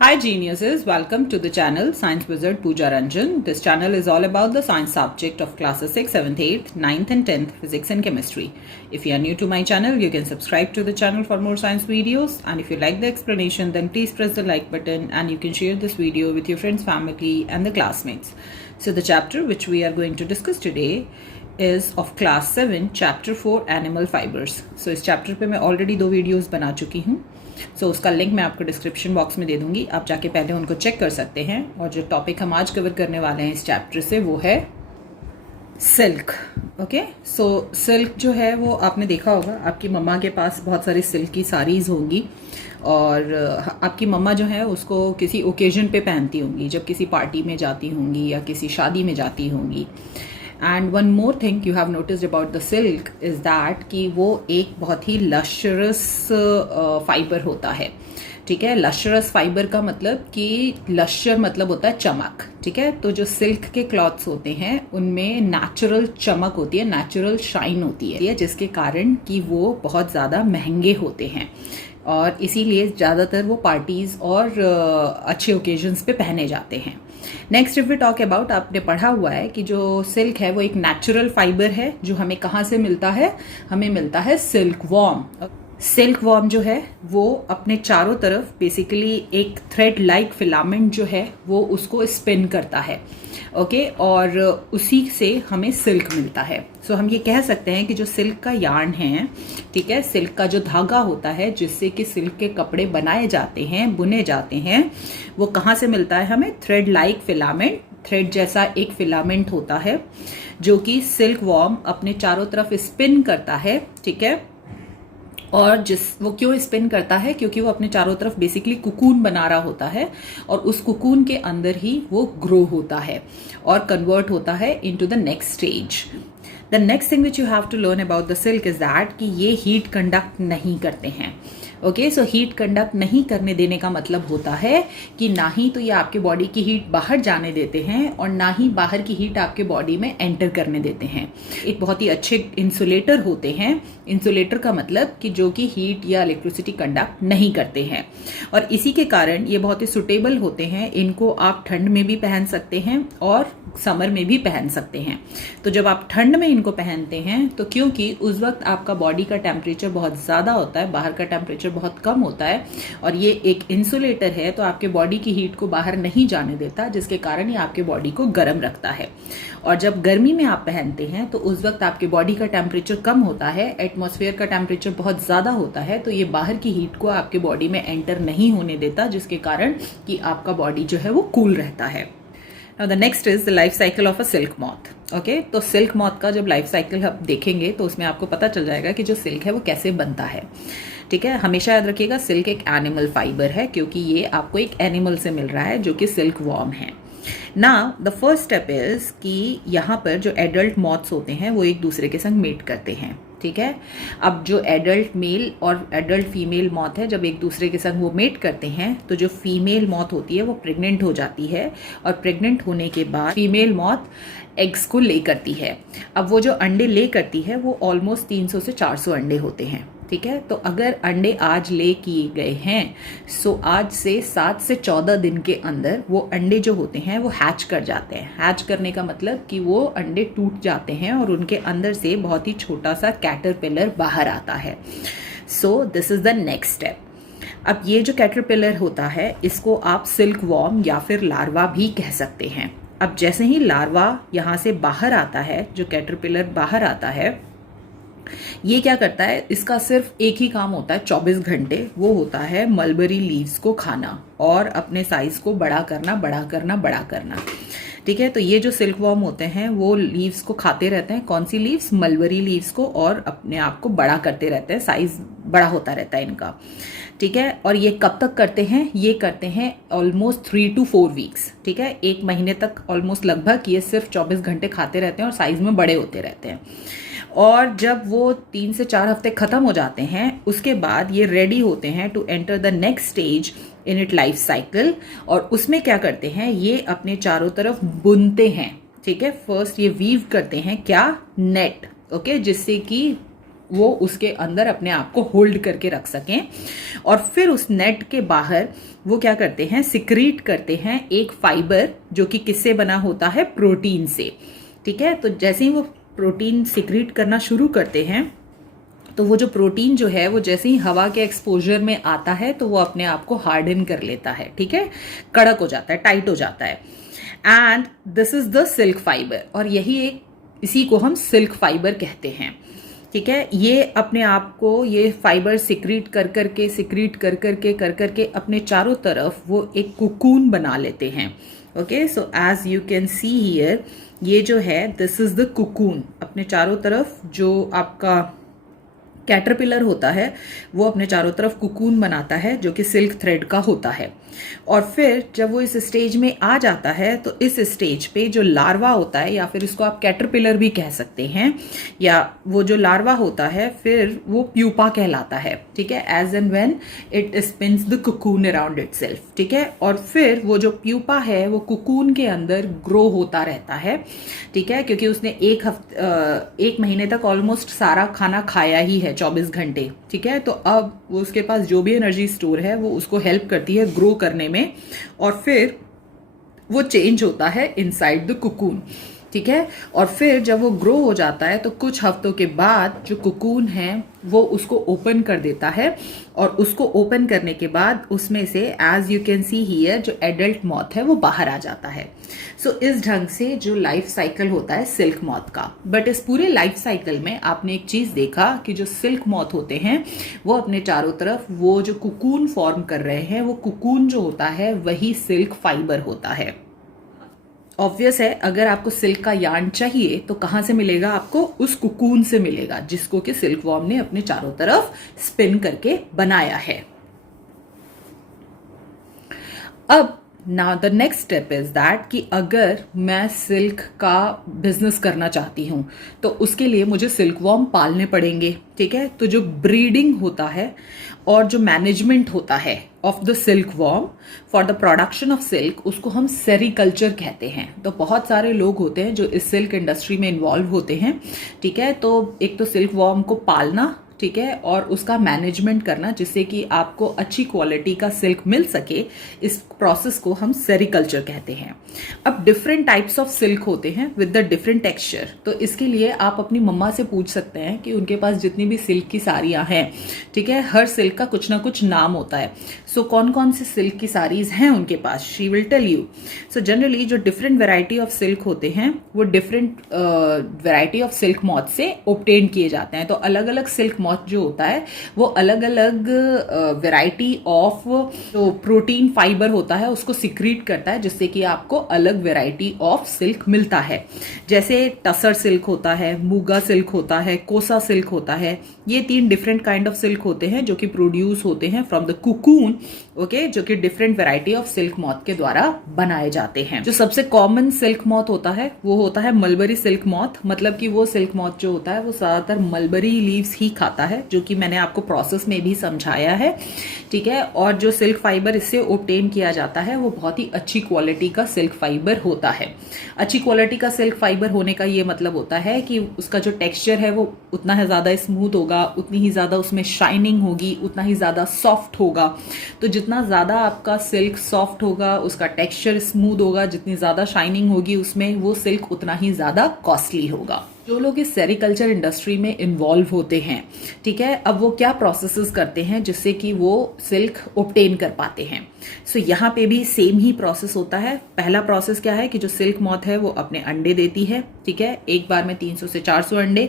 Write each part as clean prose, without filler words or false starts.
Hi geniuses, welcome to the channel Science Wizard Pooja Ranjan. This channel is all about the science subject of classes 6th, 7th, 8th, 9th and 10th physics and chemistry. If you are new to my channel, you can subscribe to the channel for more science videos, and if you like the explanation, then please press the like button and you can share this video with your friends, family and the classmates. So the chapter which we are going to discuss today is of class 7 chapter 4 animal fibers. So इस chapter पे मैं already 2 videos बना चुकी हूँ. सो उसका link मैं आपको description box में दे दूंगी, आप जाके पहले उनको चेक कर सकते हैं. और जो टॉपिक हम आज कवर करने वाले हैं इस चैप्टर से वो है सिल्क. ओके, सो सिल्क जो है वो आपने देखा होगा, आपकी मम्मा के पास बहुत सारी सिल्क की साड़ीज होंगी और आपकी मम्मा जो है उसको किसी ओकेजन पे पहनती होंगी, जब किसी पार्टी में जाती होंगी या किसी शादी में जाती होंगी. And one more thing you have noticed about the silk is that कि वो एक बहुत ही लश्रस फाइबर होता है. ठीक है, लश्रस फाइबर का मतलब कि लश्र मतलब होता है चमक. ठीक है, तो जो सिल्क के क्लॉथ्स होते हैं उनमें नेचुरल चमक होती है, नेचुरल शाइन होती है, जिसके कारण कि वो बहुत ज़्यादा महंगे होते हैं और इसीलिए ज़्यादातर वो पार्टीज़ और अच्छे ओकेजन्स पे पहने जाते हैं. Next if we talk about, आपने पढ़ा हुआ है कि जो सिल्क है वो एक नेचुरल फाइबर है जो हमें कहाँ से मिलता है, हमें मिलता है सिल्क वॉर्म. सिल्क वॉर्म जो है वो अपने चारों तरफ बेसिकली एक थ्रेड लाइक फिलामेंट जो है वो उसको स्पिन करता है. ओके, और उसी से हमें सिल्क मिलता है. सो हम ये कह सकते हैं कि जो सिल्क का यार्न है, ठीक है, सिल्क का जो धागा होता है जिससे कि सिल्क के कपड़े बनाए जाते हैं, बुने जाते हैं, वो कहाँ से मिलता है हमें? Thread like filament. थ्रेड जैसा एक फिलामेंट होता है जो कि सिल्क वॉर्म अपने चारों तरफ स्पिन करता है. ठीक है, और वो क्यों स्पिन करता है? क्योंकि वो अपने चारों तरफ बेसिकली कुकून बना रहा होता है और उस कुकून के अंदर ही वो ग्रो होता है और कन्वर्ट होता है into the next stage. The next thing which you have to learn about the silk is that कि ये हीट कंडक्ट नहीं करते हैं. ओके, सो हीट कंडक्ट नहीं करने देने का मतलब होता है कि ना ही तो ये आपके बॉडी की हीट बाहर जाने देते हैं और ना ही बाहर की हीट आपके बॉडी में एंटर करने देते हैं. एक बहुत ही अच्छे इंसुलेटर होते हैं. इंसुलेटर का मतलब कि जो कि हीट या इलेक्ट्रिसिटी कंडक्ट नहीं करते हैं और इसी के कारण ये बहुत ही सुटेबल होते हैं. इनको आप ठंड में भी पहन सकते हैं और समर में भी पहन सकते हैं. तो जब आप ठंड में इनको पहनते हैं तो क्योंकि उस वक्त आपका बॉडी का टेम्परेचर बहुत ज़्यादा होता है, बाहर का टेम्परेचर बहुत कम होता है और ये एक इंसुलेटर है तो आपके बॉडी की हीट को बाहर नहीं जाने देता, जिसके कारण ये आपके बॉडी को गर्म रखता है. और जब गर्मी में आप पहनते हैं तो उस वक्त आपके बॉडी का टेम्परेचर कम होता है, एटमॉस्फेयर का टेम्परेचर बहुत ज़्यादा होता है, तो ये बाहर की हीट को आपके बॉडी में एंटर नहीं होने देता, जिसके कारण कि आपका बॉडी जो है वो कूल रहता है. Now the next is the life cycle of a silk moth. Okay, तो सिल्क मॉथ का जब लाइफ साइकिल आप देखेंगे तो उसमें आपको पता चल जाएगा कि जो सिल्क है वो कैसे बनता है. ठीक है, हमेशा याद रखिएगा सिल्क एक एनिमल फाइबर है क्योंकि ये आपको एक एनिमल से मिल रहा है जो कि सिल्क वॉर्म है. Now the first step is कि यहाँ पर जो एडल्ट मॉथ्स होते हैं वो एक दूसरे के संग मेट करते हैं. ठीक है, अब जो एडल्ट मेल और एडल्ट फीमेल मॉथ है, जब एक दूसरे के संग वो मेट करते हैं तो जो फीमेल मॉथ होती है वो प्रेग्नेंट हो जाती है और प्रेग्नेंट होने के बाद फीमेल मॉथ एग्स को ले करती है. अब वो जो अंडे ले करती है वो ऑलमोस्ट 300 से 400 अंडे होते हैं. ठीक है, तो अगर अंडे आज ले किए गए हैं सो आज से 7 से 14 दिन के अंदर वो अंडे जो होते हैं वो हैच कर जाते हैं. हैच करने का मतलब कि वो अंडे टूट जाते हैं और उनके अंदर से बहुत ही छोटा सा कैटरपिलर बाहर आता है. So this is the next step. अब ये जो कैटरपिलर होता है इसको आप सिल्क वॉर्म या फिर लार्वा भी कह सकते हैं. अब जैसे ही लार्वा यहाँ से बाहर आता है, जो कैटरपिलर बाहर आता है, ये क्या करता है, इसका सिर्फ एक ही काम होता है 24 घंटे, वो होता है मलबरी लीव्स को खाना और अपने साइज को बड़ा करना, बड़ा करना, बड़ा करना. ठीक है, तो ये जो सिल्क वॉर्म होते हैं वो लीव्स को खाते रहते हैं. कौन सी लीव्स? मलबरी लीव्स को, और अपने आप को बड़ा करते रहते हैं, साइज बड़ा होता रहता है इनका. ठीक है, और ये कब तक करते हैं? ये करते हैं ऑलमोस्ट 3 to 4 वीक्स. ठीक है, 1 महीने तक ऑलमोस्ट लगभग ये सिर्फ 24 घंटे खाते रहते हैं और साइज में बड़े होते रहते हैं. और जब वो 3 से 4 हफ्ते खत्म हो जाते हैं उसके बाद ये रेडी होते हैं to enter the next stage in it life cycle. और उसमें क्या करते हैं, ये अपने चारों तरफ बुनते हैं. ठीक है, फर्स्ट ये वीव करते हैं क्या? नेट. ओके, जिससे कि वो उसके अंदर अपने आप को होल्ड करके रख सकें। और फिर उस नेट के बाहर वो क्या करते हैं, सिक्रीट करते हैं एक फाइबर जो कि किससे बना होता है, प्रोटीन से। ठीक है, तो जैसे ही वो प्रोटीन सिक्रीट करना शुरू करते हैं तो वो जो प्रोटीन जो है वो जैसे ही हवा के एक्सपोजर में आता है तो वो अपने आप को हार्डन कर लेता है। ठीक है, कड़क हो जाता है, टाइट हो जाता है। And this is the silk fibre, और इसी को हम सिल्क फाइबर कहते हैं। ठीक है, ये अपने आप को ये फाइबर सिक्रीट कर करके अपने चारों तरफ वो एक कुकून बना लेते हैं। Okay, so as you can see here, ये जो है दिस इज द कुकून। अपने चारों तरफ जो आपका कैटरपिलर होता है वो अपने चारों तरफ कुकून बनाता है जो कि सिल्क थ्रेड का होता है। और फिर जब वो इस स्टेज में आ जाता है तो इस स्टेज पे जो लार्वा होता है, या फिर इसको आप कैटरपिलर भी कह सकते हैं, या वो जो लार्वा होता है फिर वो प्यूपा कहलाता है। ठीक है, as and when it spins the cocoon around itself. ठीक है, और फिर वो जो प्यूपा है वो कुकून के अंदर ग्रो होता रहता है। ठीक है, क्योंकि उसने एक महीने तक ऑलमोस्ट सारा खाना खाया ही है, 24 घंटे। ठीक है, तो अब वो उसके पास जो भी एनर्जी स्टोर है वो उसको हेल्प करती है ग्रो करने में, और फिर वो चेंज होता है इनसाइड द कुकून। ठीक है, और फिर जब वो ग्रो हो जाता है तो कुछ हफ्तों के बाद जो कुकून है वो उसको ओपन कर देता है, और उसको ओपन करने के बाद उसमें से as you can see here जो एडल्ट मॉथ है वो बाहर आ जाता है। सो इस ढंग से जो लाइफ साइकिल होता है सिल्क मॉथ का। बट इस पूरे लाइफ साइकिल में आपने एक चीज देखा कि जो सिल्क मॉथ होते हैं वो अपने चारों तरफ वो जो कुकून फॉर्म कर रहे हैं, वो कुकून जो होता है वही सिल्क फाइबर होता है। ऑब्वियस है, अगर आपको सिल्क का यार्न चाहिए तो कहां से मिलेगा, आपको उस कुकून से मिलेगा जिसको कि सिल्क वॉर्म ने अपने चारों तरफ स्पिन करके बनाया है। अब now the next step is that कि अगर मैं सिल्क का बिजनेस करना चाहती हूं तो उसके लिए मुझे सिल्क वॉर्म पालने पड़ेंगे। ठीक है, तो जो ब्रीडिंग होता है और जो मैनेजमेंट होता है of the silk worm for the production of silk, उसको हम सेरिकल्चर कहते हैं। तो बहुत सारे लोग होते हैं जो इस सिल्क इंडस्ट्री में इन्वॉल्व होते हैं। ठीक है, तो एक तो सिल्क वॉर्म को पालना, ठीक है, और उसका मैनेजमेंट करना जिससे कि आपको अच्छी क्वालिटी का सिल्क मिल सके, इस प्रोसेस को हम सेरिकल्चर कहते हैं। अब डिफरेंट टाइप्स ऑफ सिल्क होते हैं विद द डिफरेंट टेक्सचर। तो इसके लिए आप अपनी मम्मा से पूछ सकते हैं कि उनके पास जितनी भी सिल्क की साड़ियां हैं, ठीक है, हर सिल्क का कुछ ना कुछ नाम होता है। सो कौन कौन सी सिल्क की साड़ीज हैं उनके पास, she will tell you. So generally जो डिफरेंट वेराइटी ऑफ सिल्क होते हैं वो different variety of silk moth से ऑब्टेन किए जाते हैं। तो अलग अलग सिल्क मॉथ जो होता है वो अलग अलग वेराइटी ऑफ जो प्रोटीन फाइबर होता है उसको सिक्रीट करता है, जिससे कि आपको अलग वेराइटी ऑफ सिल्क मिलता है। जैसे टसर सिल्क होता है, मूगा सिल्क होता है, कोसा सिल्क होता है। ये 3 डिफरेंट काइंड ऑफ सिल्क होते हैं जो कि प्रोड्यूस होते हैं फ्रॉम द कुकून। ओके, जो कि different variety of silk moth के द्वारा बनाए जाते हैं। जो सबसे कॉमन सिल्क मॉथ होता है वो होता है मलबरी सिल्क मॉथ। मतलब कि वो सिल्क मॉथ जो होता है वो ज्यादातर मलबरी लीव्स ही खाता है, जो कि मैंने आपको प्रोसेस में भी समझाया है। ठीक है, और जो सिल्क फाइबर इससे ऑब्टेन किया जाता है वो बहुत ही अच्छी क्वालिटी का सिल्क फाइबर होता है। अच्छी क्वालिटी का सिल्क फाइबर होने का ये मतलब होता है कि उसका जो टेक्सचर है वो उतना ही ज्यादा स्मूथ होगा, उतनी ही ज्यादा उसमें शाइनिंग होगी, उतना ही ज्यादा सॉफ्ट होगा। तो जितना ज्यादा आपका सिल्क सॉफ्ट होगा, उसका टेक्सचर स्मूथ होगा, जितनी ज्यादा शाइनिंग होगी उसमें, वो सिल्क उतना ही ज्यादा कॉस्टली होगा। जो लोग इस सेरिकल्चर इंडस्ट्री में इन्वॉल्व होते हैं, ठीक है, अब वो क्या प्रोसेसेस करते हैं जिससे कि वो सिल्क ऑब्टेन कर पाते हैं। सो यहाँ पे भी सेम ही प्रोसेस होता है। पहला प्रोसेस क्या है कि जो सिल्क मॉथ है वो अपने अंडे देती है। ठीक है, एक बार में 300 से 400 अंडे।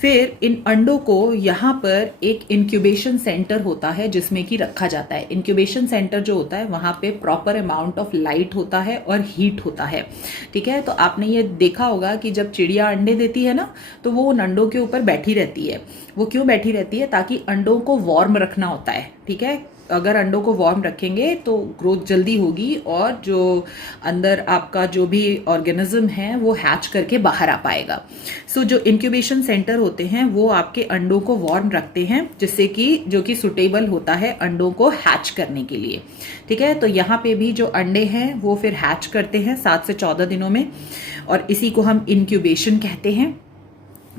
फिर इन अंडों को यहाँ पर एक इंक्यूबेशन सेंटर होता है जिसमें कि रखा जाता है। इंक्यूबेशन सेंटर जो होता है वहां पे प्रॉपर अमाउंट ऑफ लाइट होता है और हीट होता है। ठीक है, तो आपने ये देखा होगा कि जब चिड़िया अंडे देती है ना तो वो उन अंडों के ऊपर बैठी रहती है। वो क्यों बैठी रहती है? ताकि अंडों को वार्म रखना होता है। ठीक है, अगर अंडों को वार्म रखेंगे तो ग्रोथ जल्दी होगी और जो अंदर आपका जो भी ऑर्गेनिज्म है वो हैच करके बाहर आ पाएगा। सो जो इंक्यूबेशन सेंटर होते हैं वो आपके अंडों को वार्म रखते हैं, जिससे कि जो कि सुटेबल होता है अंडों को हैच करने के लिए। ठीक है, तो यहाँ पे भी जो अंडे हैं वो फिर हैच करते हैं 7 से 14 दिनों में, और इसी को हम इंक्यूबेशन कहते हैं।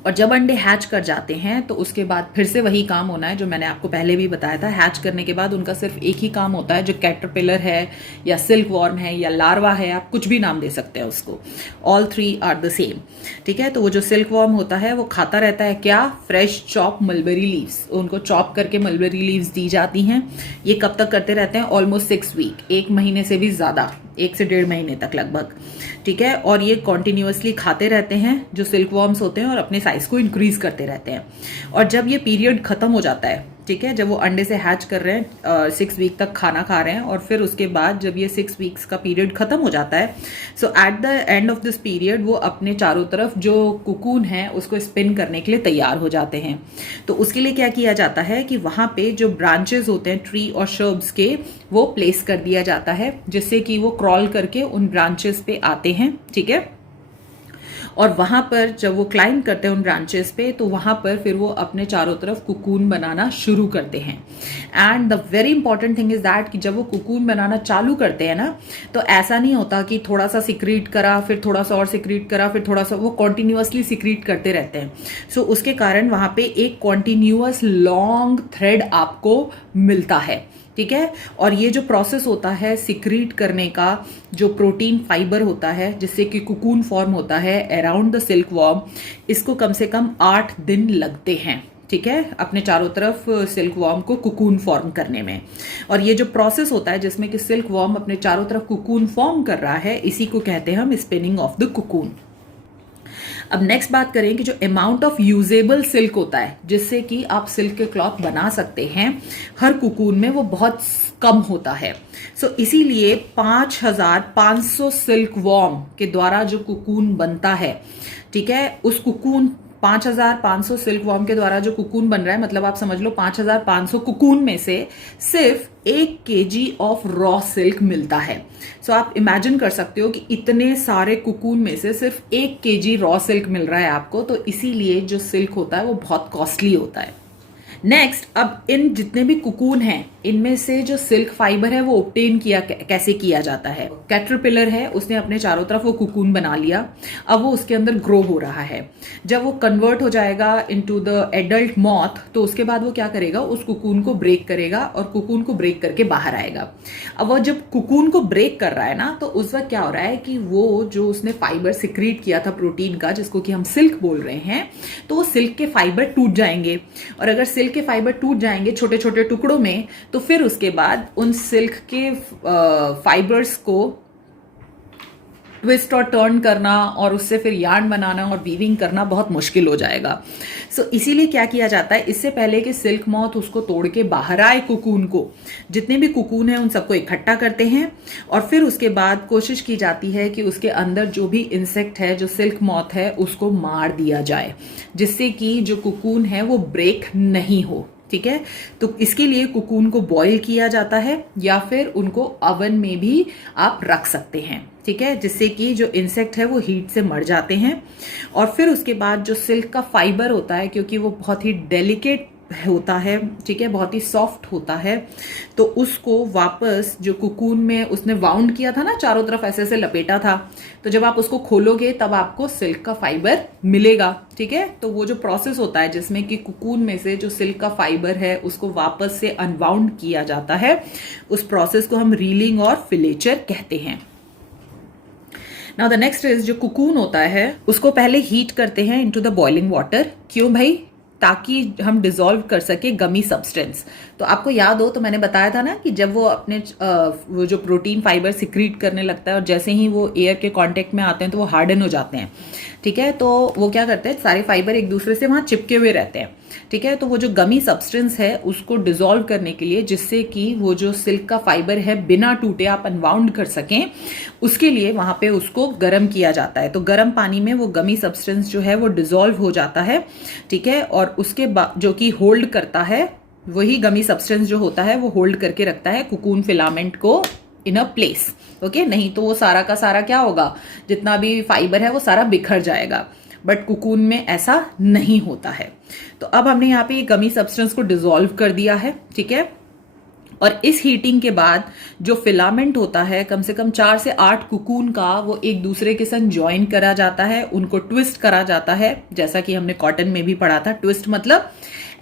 और जब अंडे हैच कर जाते हैं तो उसके बाद फिर से वही काम होना है जो मैंने आपको पहले भी बताया था। हैच करने के बाद उनका सिर्फ एक ही काम होता है, जो कैटरपिलर है या सिल्क वॉर्म है या लार्वा है, आप कुछ भी नाम दे सकते हैं उसको, all three are the same. ठीक है, तो वो जो सिल्क वॉर्म होता है वो खाता रहता है क्या, फ्रेश चॉप मलबेरी लीव्स। उनको चॉप करके मलबेरी लीव्स दी जाती हैं। ये कब तक करते रहते हैं, ऑलमोस्ट 6 वीक, 1 महीने से भी ज़्यादा, 1 से 1.5 महीने तक लगभग। ठीक है, और ये कॉन्टिन्यूअसली खाते रहते हैं जो सिल्क वॉर्म्स होते हैं और अपने साइज को इंक्रीज करते रहते हैं। और जब ये पीरियड खत्म हो जाता है, ठीक है, जब वो अंडे से हैच कर रहे हैं, 6 वीक तक खाना खा रहे हैं, और फिर उसके बाद जब ये 6 वीक्स का पीरियड खत्म हो जाता है, so at the end of this period वो अपने चारों तरफ जो कुकून है उसको स्पिन करने के लिए तैयार हो जाते हैं। तो उसके लिए क्या किया जाता है कि वहां पे जो ब्रांचेस होते हैं ट्री और शर्ब्स के, वो प्लेस कर दिया जाता है, जिससे कि वो क्रॉल करके उन ब्रांचेस पे आते हैं। ठीक है, और वहां पर जब वो क्लाइंब करते हैं उन ब्रांचेस पे, तो वहां पर फिर वो अपने चारों तरफ कुकून बनाना शुरू करते हैं। And the very important thing is that कि जब वो कुकून बनाना चालू करते हैं ना, तो ऐसा नहीं होता कि थोड़ा सा सिक्रीट करा, फिर थोड़ा सा और सिक्रीट करा, फिर थोड़ा सा, वो कॉन्टिन्यूअसली सिक्रीट करते रहते हैं। सो उसके कारण वहां पे एक कॉन्टिन्यूअस लॉन्ग थ्रेड आपको मिलता है। ठीक है, और ये जो प्रोसेस होता है सिक्रीट करने का, जो प्रोटीन फाइबर होता है जिससे कि कुकून फॉर्म होता है अराउंड द सिल्क वॉर्म, इसको कम से कम 8 दिन लगते हैं। ठीक है, अपने चारों तरफ सिल्क वॉर्म को कुकून फॉर्म करने में। और ये जो प्रोसेस होता है जिसमें कि सिल्क वॉर्म अपने चारों तरफ कुकून फॉर्म कर रहा है, इसी को कहते हैं हम स्पिनिंग ऑफ द कुकून। अब नेक्स्ट बात करें कि जो अमाउंट ऑफ यूजेबल सिल्क होता है जिससे कि आप सिल्क के क्लॉथ बना सकते हैं हर कुकून में, वो बहुत कम होता है। सो इसीलिए 5500 सिल्क वॉर्म के द्वारा जो कुकून बनता है, ठीक है, उस कुकून 5500 सिल्क वॉर्म के द्वारा जो कुकून बन रहा है, मतलब आप समझ लो 5500 कुकून में से सिर्फ 1 kg ऑफ रॉ सिल्क मिलता है। सो आप इमेजिन कर सकते हो कि इतने सारे कुकून में से सिर्फ 1 kg रॉ सिल्क मिल रहा है आपको, तो इसीलिए जो सिल्क होता है वो बहुत कॉस्टली होता है। नेक्स्ट, अब इन जितने भी कुकून हैं इनमें से जो सिल्क फाइबर है वो ऑब्टेन किया कैसे किया जाता है। कैटरपिलर है, उसने अपने चारों तरफ वो कुकून बना लिया, अब वो उसके अंदर ग्रो हो रहा है। जब वो कन्वर्ट हो जाएगा इनटू द एडल्ट मॉथ, तो उसके बाद वो क्या करेगा, उस कुकून को ब्रेक करेगा और कुकून को ब्रेक करके बाहर आएगा। अब वो जब कुकून को ब्रेक कर रहा है ना, तो उस वक्त क्या हो रहा है कि वो जो उसने फाइबर सिक्रीट किया था प्रोटीन का, जिसको कि हम सिल्क बोल रहे हैं, तो वो सिल्क के फाइबर टूट जाएंगे। और अगर सिल्क के फाइबर टूट जाएंगे छोटे छोटे टुकड़ों में, तो फिर उसके बाद उन सिल्क के फाइबर्स को ट्विस्ट और टर्न करना और उससे फिर यार्न बनाना और वीविंग करना बहुत मुश्किल हो जाएगा। सो इसीलिए क्या किया जाता है, इससे पहले कि सिल्क मॉथ उसको तोड़ के बाहर आए कुकून को, जितने भी कुकून हैं उन सबको इकट्ठा करते हैं और फिर उसके बाद कोशिश की जाती है कि उसके अंदर जो भी इंसेक्ट है, जो सिल्क मॉथ है, उसको मार दिया जाए, जिससे कि जो कुकून है वो ब्रेक नहीं हो। ठीक है, तो इसके लिए कुकून को बॉईल किया जाता है या फिर उनको ओवन में भी आप रख सकते हैं। ठीक है, जिससे कि जो इंसेक्ट है वो हीट से मर जाते हैं। और फिर उसके बाद जो सिल्क का फाइबर होता है, क्योंकि वो बहुत ही डेलिकेट होता है, ठीक है, बहुत ही सॉफ्ट होता है, तो उसको वापस जो कुकून में उसने वाउंड किया था ना, चारों तरफ ऐसे ऐसे लपेटा था, तो जब आप उसको खोलोगे तब आपको सिल्क का फाइबर मिलेगा। ठीक है, तो वो जो प्रोसेस होता है जिसमें कि कुकून में से जो सिल्क का फाइबर है उसको वापस से अनवाउंड किया जाता है, उस प्रोसेस को हम रीलिंग और फिलेचर कहते हैं। नाउ द नेक्स्ट इज, जो कुकून होता है उसको पहले हीट करते हैं इनटू द बॉइलिंग वाटर। क्यों भाई? ताकि हम डिसॉल्व कर सके गमी सब्सटेंस। तो आपको याद हो तो मैंने बताया था ना कि जब वो अपने वो जो प्रोटीन फाइबर सिक्रीट करने लगता है और जैसे ही वो एयर के कांटेक्ट में आते हैं तो वो हार्डन हो जाते हैं। ठीक है, तो वो क्या करते हैं, सारे फाइबर एक दूसरे से वहां चिपके हुए रहते हैं। ठीक है, तो वो जो गमी सब्सटेंस है उसको डिसॉल्व करने के लिए, जिससे कि वो जो सिल्क का फाइबर है बिना टूटे आप अनवाउंड कर सकें, उसके लिए वहां पे उसको गर्म किया जाता है। तो गर्म पानी में वो गमी सब्सटेंस जो है वो डिसॉल्व हो जाता है। ठीक है, और उसके बाद जो कि होल्ड करता है, वही गमी सब्सटेंस जो होता है वो होल्ड करके रखता है कुकून फिलामेंट को इन अ प्लेस। ओके, नहीं तो वो सारा का सारा क्या होगा, जितना भी फाइबर है वो सारा बिखर जाएगा। बट कुकून में ऐसा नहीं होता है। तो अब हमने यहाँ पे ये गमी सब्सटेंस को डिसॉल्व कर दिया है। ठीक है, और इस हीटिंग के बाद जो फिलामेंट होता है कम से कम 4 से 8 कुकून का, वो एक दूसरे के संग ज्वाइन करा जाता है, उनको ट्विस्ट करा जाता है, जैसा कि हमने कॉटन में भी पढ़ा था। ट्विस्ट मतलब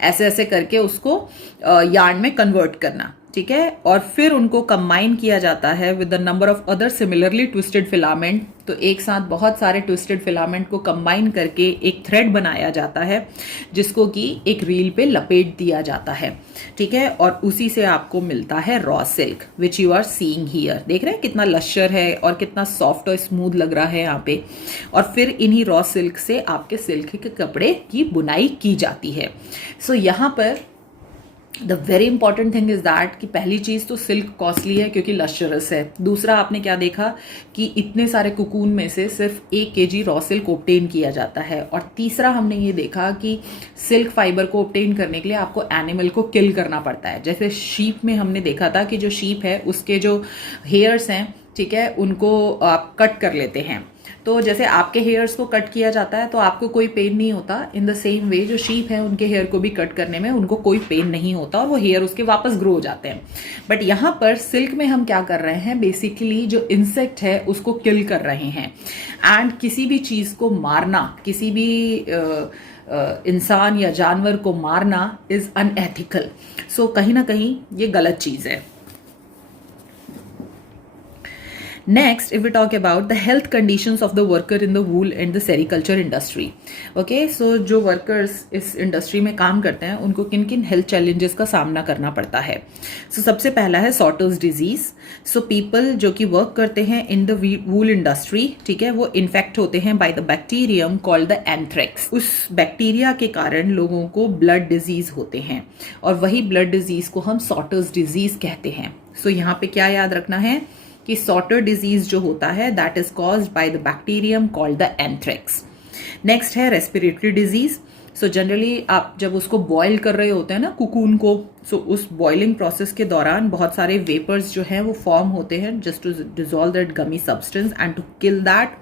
ऐसे ऐसे करके उसको यार्न में कन्वर्ट करना, ठीक है। और फिर उनको कंबाइन किया जाता है with the number of other similarly twisted filament. तो एक साथ बहुत सारे ट्विस्टेड फिलामेंट को कंबाइन करके एक थ्रेड बनाया जाता है, जिसको कि एक रील पे लपेट दिया जाता है, ठीक है। और उसी से आपको मिलता है raw silk, which you are seeing here. देख रहे हैं कितना लश्यर है और कितना सॉफ्ट और स्मूथ लग रहा है यहाँ पे। और फिर इन्हीं रॉ सिल्क से आपके सिल्क के कपड़े की बुनाई की जाती है। सो यहाँ पर the very important thing is that कि पहली चीज़ तो सिल्क कॉस्टली है क्योंकि लश्यरस है। दूसरा, आपने क्या देखा कि इतने सारे कुकून में से सिर्फ 1 kg रॉ सिल्क ऑब्टेन किया जाता है। और तीसरा, हमने ये देखा कि सिल्क फाइबर को ऑब्टेन करने के लिए आपको एनिमल को किल करना पड़ता है। जैसे शीप में हमने देखा था कि जो शीप है उसके जो हेयर्स हैं, ठीक है, उनको आप कट कर लेते हैं। तो जैसे आपके हेयर्स को कट किया जाता है तो आपको कोई पेन नहीं होता, इन द सेम वे जो शीप है उनके हेयर को भी कट करने में उनको कोई पेन नहीं होता और वो हेयर उसके वापस ग्रो हो जाते हैं। बट यहाँ पर सिल्क में हम क्या कर रहे हैं, बेसिकली जो इंसेक्ट है उसको किल कर रहे हैं। एंड किसी भी चीज़ को मारना, किसी भी इंसान या जानवर को मारना इज अनएथिकल। सो कहीं ना कहीं ये गलत चीज़ है। Next, if we talk about the health conditions of the worker in the wool and the sericulture industry, okay, so जो workers इस industry में काम करते हैं उनको किन किन health challenges का सामना करना पड़ता है। So सबसे पहला है Sorter's disease। So people जो कि work करते हैं in the wool industry, ठीक है, वो infect होते हैं by the bacterium called the anthrax। उस बैक्टीरिया के कारण लोगों को blood disease होते हैं और वही blood disease को हम Sorter's disease कहते हैं। So यहाँ पे क्या याद रखना है कि सॉर्टर डिजीज जो होता है that is caused by the bacterium called the anthrax. Next है रेस्पिरेटरी डिजीज। सो जनरली आप जब उसको बॉयल कर रहे होते हैं ना कुकून को, सो उस बॉइलिंग प्रोसेस के दौरान बहुत सारे वेपर्स जो हैं वो फॉर्म होते हैं just to dissolve that gummy substance and to kill that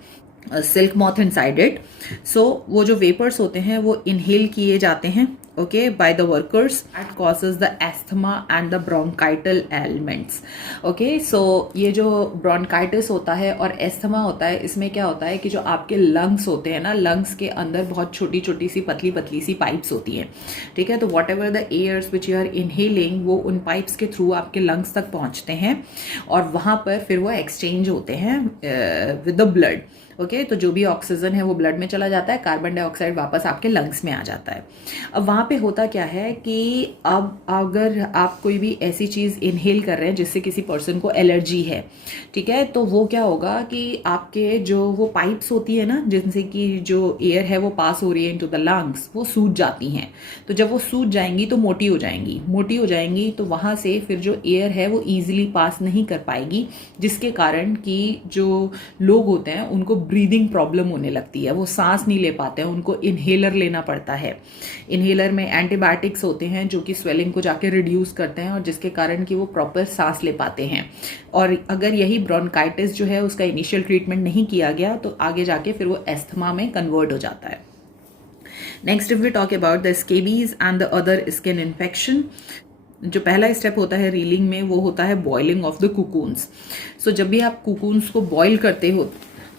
silk moth inside it. So वो जो वेपर्स होते हैं वो इनहेल किए जाते हैं, okay, by the workers, that causes the asthma and the bronchital ailments, okay। so ये जो bronchitis होता है और asthma होता है, इसमें क्या होता है कि जो आपके lungs होते हैं ना, lungs के अंदर बहुत छोटी छोटी सी पतली पतली सी pipes होती हैं, ठीक है। तो whatever the airs which you are inhaling, वो उन pipes के थ्रू आपके lungs तक पहुंचते हैं और वहाँ पर फिर वो exchange होते हैं with the blood, ओके। तो जो भी ऑक्सीजन है वो ब्लड में चला जाता है, कार्बन डाइऑक्साइड वापस आपके लंग्स में आ जाता है। अब वहाँ पे होता क्या है कि अब अगर आप कोई भी ऐसी चीज़ इनहेल कर रहे हैं जिससे किसी पर्सन को एलर्जी है, ठीक है, तो वो क्या होगा कि आपके जो वो पाइप्स होती है ना जिनसे कि जो एयर है वो पास हो रही है इनटू द लंग्स, वो सूज जाती हैं। तो जब वो सूज जाएंगी तो मोटी हो जाएंगी, मोटी हो जाएंगी तो वहाँ से फिर जो एयर है वो ईजिली पास नहीं कर पाएगी, जिसके कारण कि जो लोग होते हैं उनको ब्रीदिंग प्रॉब्लम होने लगती है, वो सांस नहीं ले पाते हैं, उनको इनहेलर लेना पड़ता है। इनहेलर में एंटीबायोटिक्स होते हैं जो कि स्वेलिंग को जाके रिड्यूस करते हैं और जिसके कारण कि वो प्रॉपर सांस ले पाते हैं। और अगर यही ब्रोंकाइटिस जो है उसका इनिशियल ट्रीटमेंट नहीं किया गया तो आगे जाके फिर वो एस्थमा में कन्वर्ट हो जाता है। Next if we talk about the scabies and the other skin infection, जो पहला स्टेप होता है रीलिंग में वो होता है बॉइलिंग ऑफ द कुकून्स। सो जब भी आप कुकून्स को बॉइल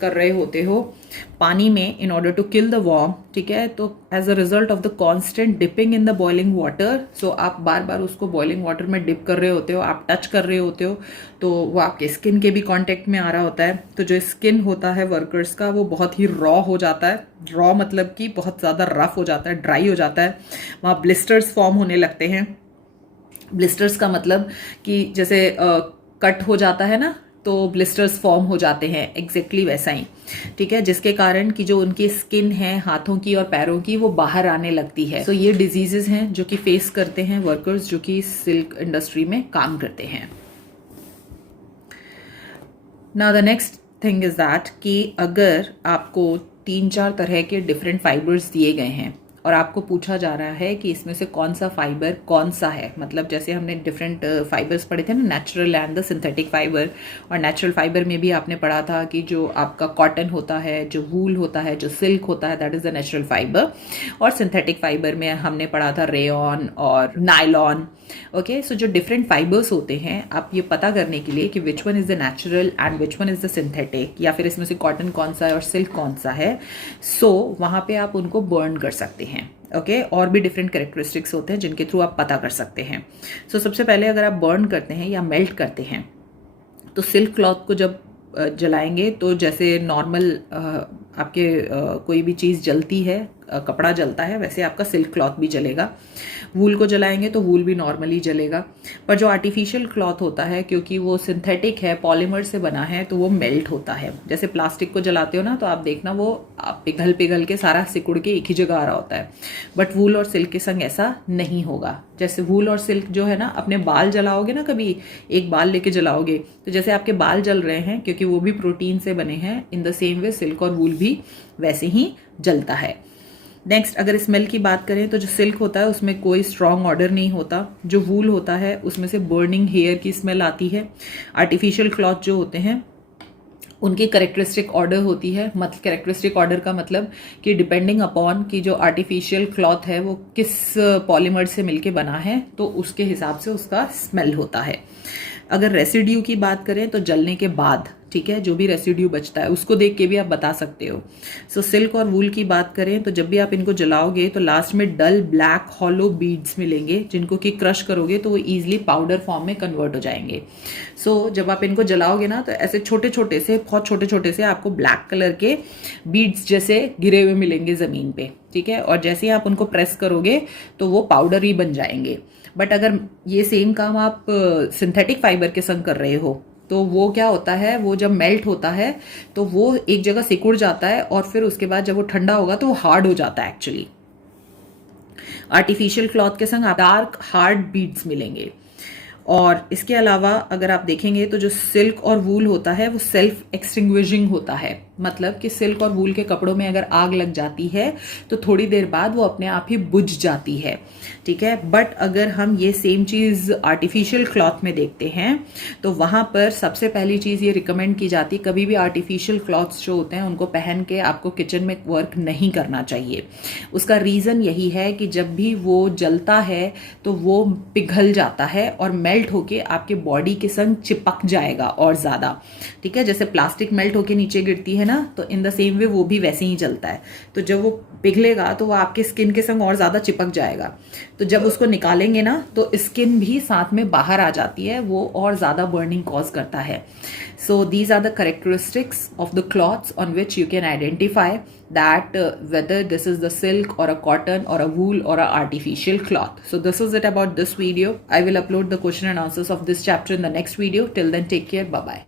कर रहे होते हो पानी में in order to kill the worm, ठीक है, तो as a result of the constant dipping in the boiling water, so आप बार बार उसको बॉइलिंग वाटर में डिप कर रहे होते हो, आप टच कर रहे होते हो, तो वो आपके स्किन के भी कांटेक्ट में आ रहा होता है। तो जो स्किन होता है वर्कर्स का वो बहुत ही रॉ हो जाता है, रॉ मतलब कि बहुत ज़्यादा रफ हो जाता है, ड्राई हो जाता है, वहाँ ब्लिस्टर्स फॉर्म होने लगते हैं। ब्लिस्टर्स का मतलब कि जैसे कट हो जाता है ना तो ब्लिस्टर्स फॉर्म हो जाते हैं, एग्जैक्टली वैसा ही, ठीक है, जिसके कारण कि जो उनकी स्किन है हाथों की और पैरों की वो बाहर आने लगती है। तो ये डिजीजेस हैं जो कि फेस करते हैं वर्कर्स जो कि सिल्क इंडस्ट्री में काम करते हैं। Now the next thing is that कि अगर आपको 3-4 तरह के डिफरेंट फाइबर्स दिए गए हैं और आपको पूछा जा रहा है कि इसमें से कौन सा फाइबर कौन सा है, मतलब जैसे हमने डिफरेंट फाइबर्स पढ़े थे ना, natural and the synthetic fibre, और नेचुरल फाइबर में भी आपने पढ़ा था कि जो आपका कॉटन होता है, जो वूल होता है, जो सिल्क होता है, that is the natural fibre, और सिंथेटिक फाइबर में हमने पढ़ा था रेयॉन और नायलॉन। ओके, सो जो डिफरेंट फाइबर्स होते हैं, आप ये पता करने के लिए कि which one is the natural and which one is the synthetic, या फिर इसमें से कॉटन कौन सा है और सिल्क कौन सा है, सो वहां पे आप उनको बर्न कर सकते हैं। ओके, और भी डिफरेंट कैरेक्टरिस्टिक्स होते हैं जिनके थ्रू आप पता कर सकते हैं। सो सबसे पहले अगर आप बर्न करते हैं या मेल्ट करते हैं, तो सिल्क क्लॉथ को जब जलाएंगे तो जैसे नॉर्मल आपके कोई भी चीज़ जलती है, कपड़ा जलता है, वैसे आपका सिल्क क्लॉथ भी जलेगा। वूल को जलाएंगे तो वूल भी नॉर्मली जलेगा। पर जो आर्टिफिशियल क्लॉथ होता है, क्योंकि वो सिंथेटिक है, पॉलीमर से बना है, तो वो मेल्ट होता है। जैसे प्लास्टिक को जलाते हो ना, तो आप देखना वो पिघल पिघल के सारा सिकुड़ के एक ही जगह आ रहा होता है। बट वूल और सिल्क के संग ऐसा नहीं होगा। जैसे वूल और सिल्क जो है ना, अपने बाल जलाओगे ना, कभी एक बाल लेके जलाओगे, तो जैसे आपके बाल जल रहे हैं क्योंकि वो भी प्रोटीन से बने हैं, in the same way silk और वूल भी वैसे ही जलता है। नेक्स्ट, अगर स्मेल की बात करें तो जो सिल्क होता है उसमें कोई स्ट्रॉन्ग ऑर्डर नहीं होता। जो वूल होता है उसमें से बर्निंग हेयर की स्मेल आती है। आर्टिफिशियल क्लॉथ जो होते हैं उनकी कैरेक्टरिस्टिक ऑर्डर होती है। मतलब कैरेक्टरिस्टिक ऑर्डर का मतलब कि डिपेंडिंग अपॉन कि जो आर्टिफिशियल क्लॉथ है वो किस पॉलीमर से मिलके बना है, तो उसके हिसाब से उसका स्मेल होता है। अगर रेसिड्यू की बात करें तो जलने के बाद, ठीक है, जो भी रेसिड्यू बचता है उसको देख के भी आप बता सकते हो। सो सिल्क और वूल की बात करें तो जब भी आप इनको जलाओगे तो लास्ट में डल ब्लैक हॉलो बीड्स मिलेंगे, जिनको कि क्रश करोगे तो वो ईजिली पाउडर फॉर्म में कन्वर्ट हो जाएंगे। सो जब आप इनको जलाओगे ना, तो ऐसे छोटे छोटे से, बहुत छोटे छोटे से आपको ब्लैक कलर के बीड्स जैसे गिरे हुए मिलेंगे जमीन पे, ठीक है, और जैसे ही आप उनको प्रेस करोगे तो वो पाउडर ही बन जाएंगे। बट अगर ये सेम काम आप सिंथेटिक फाइबर के संग कर रहे हो, तो वो क्या होता है, वो जब मेल्ट होता है तो वो एक जगह सिकुड़ जाता है, और फिर उसके बाद जब वो ठंडा होगा तो वो हार्ड हो जाता है एक्चुअली। आर्टिफिशियल क्लॉथ के संग डार्क हार्ड बीड्स मिलेंगे। और इसके अलावा अगर आप देखेंगे तो जो सिल्क और वूल होता है वो सेल्फ एक्सटिंग्विशिंग होता है। मतलब कि सिल्क और वूल के कपड़ों में अगर आग लग जाती है तो थोड़ी देर बाद वो अपने आप ही बुझ जाती है, ठीक है। बट अगर हम ये सेम चीज आर्टिफिशियल क्लॉथ में देखते हैं तो वहां पर सबसे पहली चीज ये रिकमेंड की जाती है, कभी भी आर्टिफिशियल क्लॉथ्स जो होते हैं उनको पहन के आपको किचन में वर्क नहीं करना चाहिए। उसका रीजन यही है कि जब भी वो जलता है तो वो पिघल जाता है और मेल्ट होके आपके बॉडी के संग चिपक जाएगा और ज्यादा, ठीक है। जैसे प्लास्टिक मेल्ट होके नीचे गिरती है ना, तो इन द सेम वे वो भी वैसे ही जलता है। तो जब वो पिघलेगा तो वो आपके स्किन के संग और ज्यादा चिपक जाएगा। तो जब उसको निकालेंगे ना तो स्किन भी साथ में बाहर आ जाती है, वो और ज्यादा बर्निंग कॉज करता है। So these are the characteristics of the clothes on which you can identify that whether this is the silk or a cotton or a wool or a artificial cloth. So this is it about this video. I will upload the question and answers of this chapter in the next video. Till then, take care. Bye bye.